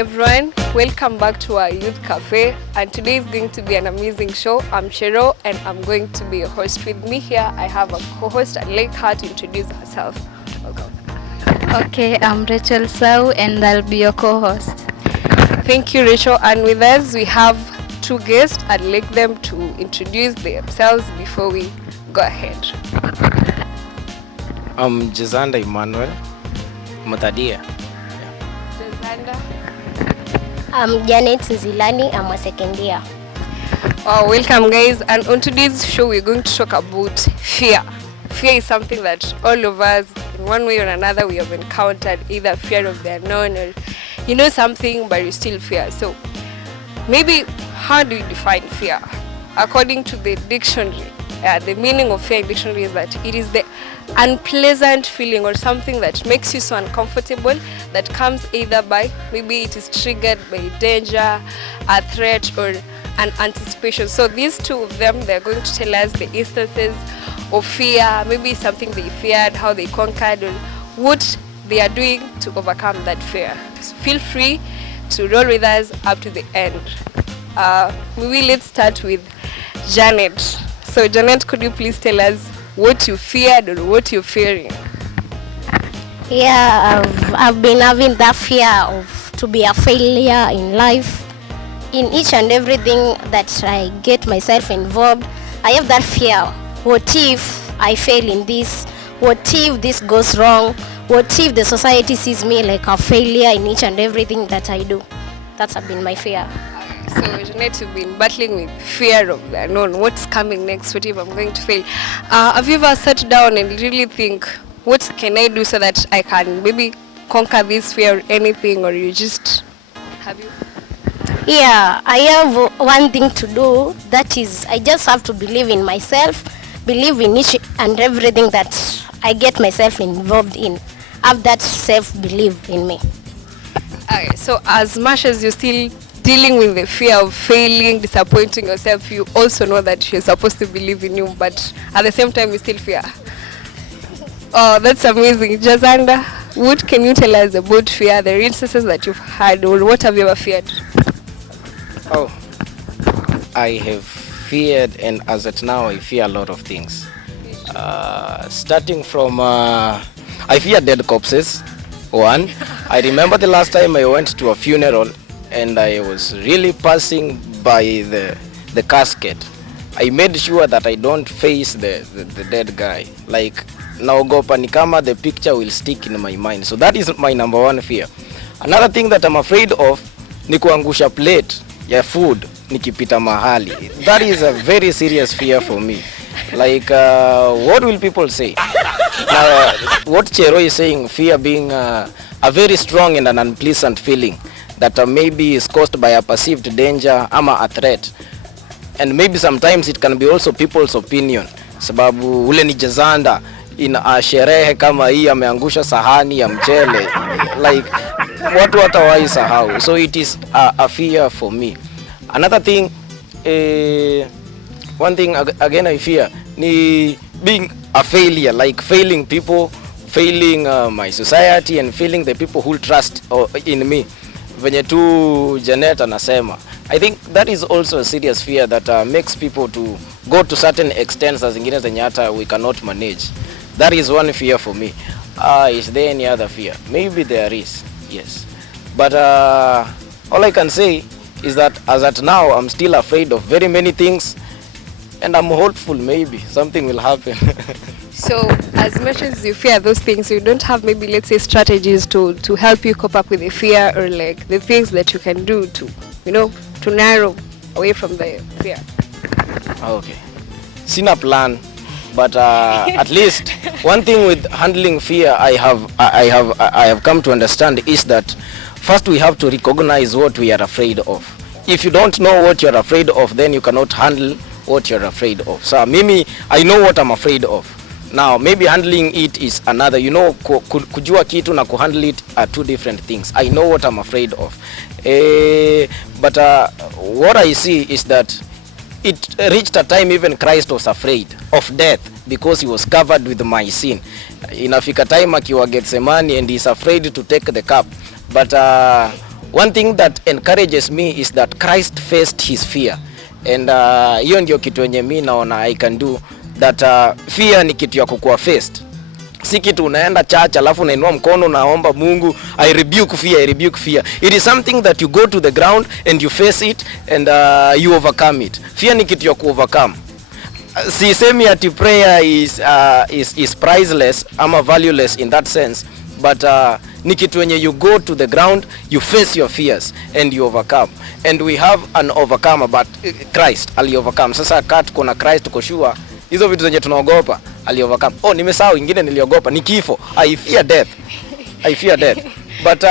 everyone, welcome back to our youth cafe, and today is going to be an amazing show. I'm Cheryl and I'm going to be your host. With me here I have a co-host. I'd like her to introduce herself. Welcome. Okay, I'm Rachel Sau and I'll be your co-host. Thank you, Rachel. And with us we have two guests. I'd like them to introduce themselves before we go ahead. I'm Jazanda Emmanuel Mutadia. I'm Janet Zilani. I'm a second year. Welcome guys, and on today's show we're going to talk about fear. Fear is something that all of us in one way or another we have encountered, either fear of the unknown or you know something but you still fear. So maybe how do you define fear? According to the dictionary, the meaning of fear in dictionary is that it is the unpleasant feeling or something that makes you so uncomfortable that comes either by, maybe it is triggered by danger, a threat or an anticipation. So these two of them, they're going to tell us the instances of fear, maybe something they feared, how they conquered or what they are doing to overcome that fear. So feel free to roll with us up to the end. Maybe let's start with Janet. So Janet, could you please tell us what you feared or what you're fearing? Yeah, I've been having that fear of to be a failure in life. In each and everything that I get myself involved, I have that fear. What if I fail in this? What if this goes wrong? What if the society sees me like a failure in each and everything that I do? That's been my fear. So Janet, you've been battling with fear of the unknown. What's coming next? What if I'm going to fail? Have you ever sat down and really think, what can I do so that I can maybe conquer this fear or anything, or you just, have you? Yeah, I have one thing to do. That is, I just have to believe in myself, believe in each and everything that I get myself involved in. Have that self-belief in me. Okay, so as much as you're still dealing with the fear of failing, disappointing yourself, you also know that you're supposed to believe in you, but at the same time you still fear. Oh, that's amazing. Jazanda, what can you tell us about fear, the instances that you've had, or what have you ever feared? Oh, I have feared, and as at now I fear a lot of things. Starting from, I fear dead corpses, one. I remember the last time I went to a funeral and I was really passing by the casket. I made sure that I don't face the dead guy. Like, naogopa ni kama the picture will stick in my mind. So that is my number one fear. Another thing that I'm afraid of ni kuangusha plate ya food nikipita mahali. That is a very serious fear for me. Like, what will people say? What Chero is saying, fear being a very strong and an unpleasant feeling that maybe is caused by a perceived danger ama a threat, and maybe sometimes it can be also people's opinion, sababu ule ni Jazanda in a sherehe kama hii ameangusha sahani ya mchele, like watu watawai sahau. So it is a fear for me. Another thing, one thing again I fear ni being a failure, like failing people, failing my society and failing the people who trust in me. Venye tu Janet anasema, I think that is also a serious fear that makes people to go to certain extents as zingine zenye hata we cannot manage. That is one fear for me. Is there any other fear? Maybe there is, yes. But all I can say is that as at now I'm still afraid of very many things, and I'm hopeful maybe something will happen. So as much as you fear those things, you don't have maybe, let's say, strategies to help you cope up with the fear, or like the things that you can do to, you know, to narrow away from the fear. Okay. Sina plan, but at least one thing with handling fear I have come to understand is that first we have to recognize what we are afraid of. If you don't know what you're afraid of, then you cannot handle what you're afraid of. So Mimi, I know what I'm afraid of. Now, maybe handling it is another. You know, kujua kitu na kuhandle it are two different things. I know what I'm afraid of. But what I see is that it reached a time even Christ was afraid of death because he was covered with my sin. Inafika time akiwa Gethsemane and he's afraid to take the cup. But one thing that encourages me is that Christ faced his fear, and hiyo ndio kitu yenye mimi naona I can do, that fear ni kitu ya kukua faced, si kitu unaenda church alafu unainua mkono naomba Mungu I rebuke fear, I rebuke fear. It is something that you go to the ground and you face it and you overcome it. Fear ni kitu ya ku overcome. Sisemi ati prayer is priceless ama valueless in that sense, but ni kitu wenye you go to the ground, you face your fears and you overcome, and we have an overcomer, but Christ ali overcome. Sasa kat kuna Christ tuko sure hizo vitu zenye tunaogopa ali overcome. Oh, nimesahau ingine niliogopa ni kifo. I fear death. I fear death. But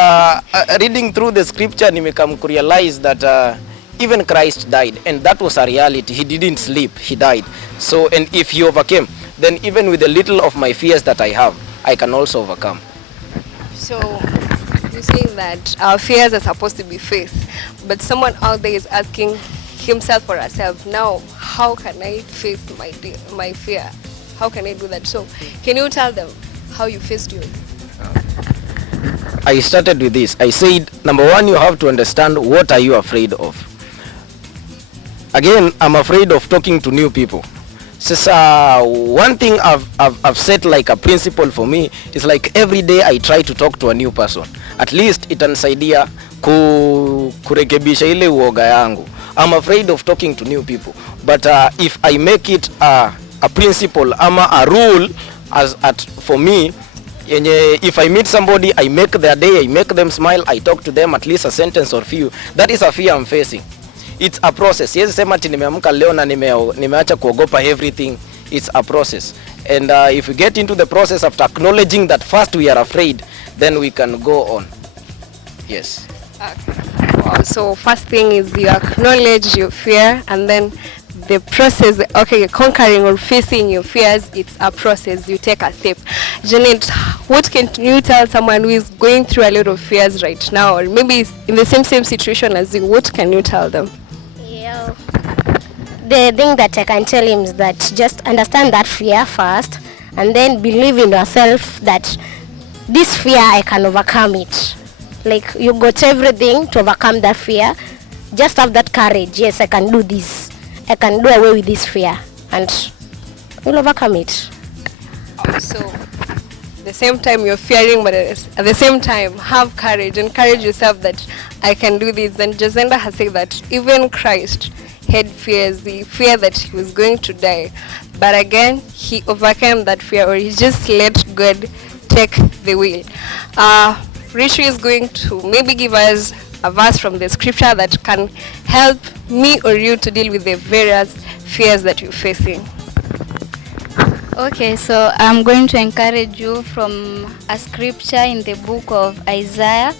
reading through the scripture nimekam ku realize that even Christ died, and that was a reality. He didn't sleep, he died. So, and if he overcame, then even with the little of my fears that I have, I can also overcome. So you saying that our fears are supposed to be faced, but someone out there is asking himself or herself, now how can I face my fear? How can I do that? So can you tell them how you faced yours? I started with this. I said, number one, you have to understand what are you afraid of. Again, I'm afraid of talking to new people. Sasa one thing I've set like a principle for me is like every day I try to talk to a new person. At least itanisaidia kurekebisha ile uoga yangu. I'm afraid of talking to new people, but if I make it a principle ama a rule for me, if I meet somebody, I make their day, I make them smile, I talk to them at least a sentence or few, that is a fear I'm facing. It's a process. Yes, sema ati nimeamka leo na nimeacha kuogopa everything. It's a process. And if we get into the process after acknowledging that first we are afraid, then we can go on. Yes. Okay. Wow. So first thing is you acknowledge your fear, and then the process, okay, conquering or facing your fears, it's a process. You take a step. Janet, what can you tell someone who is going through a lot of fears right now, or maybe is in the same situation as you? What can you tell them? Yeah. The thing that I can tell him is that just understand that fear first, and then believe in yourself that this fear I can overcome it. Like you got everything to overcome that fear. Just have that courage. Yes, I can do this. I can do away with this fear, and you'll overcome it. So, at the same time you're fearing, but at the same time have courage. Encourage yourself that I can do this. And Jacinda has said that even Christ had fears, the fear that he was going to die, but again he overcame that fear, or he just let God take the wheel. Rishi is going to maybe give us a verse from the scripture that can help me or you to deal with the various fears that you're facing. Okay, so I'm going to encourage you from a scripture in the book of Isaiah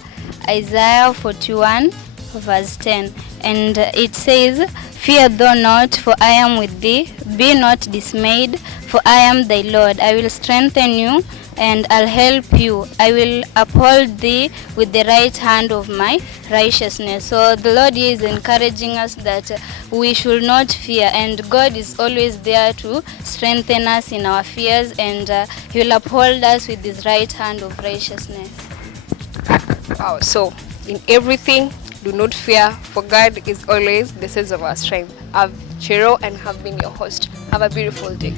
41 verse 10, and it says, "Fear thou not, for I am with thee. Be not dismayed, for I am thy Lord. I will strengthen you, and I'll help you. I will uphold thee with the right hand of my righteousness." So the Lord is encouraging us that we should not fear, and God is always there to strengthen us in our fears, and he will uphold us with his right hand of righteousness. Wow, so in everything, do not fear, for God is always the source of our strength. I've Chiro and have been your host. Have a beautiful day.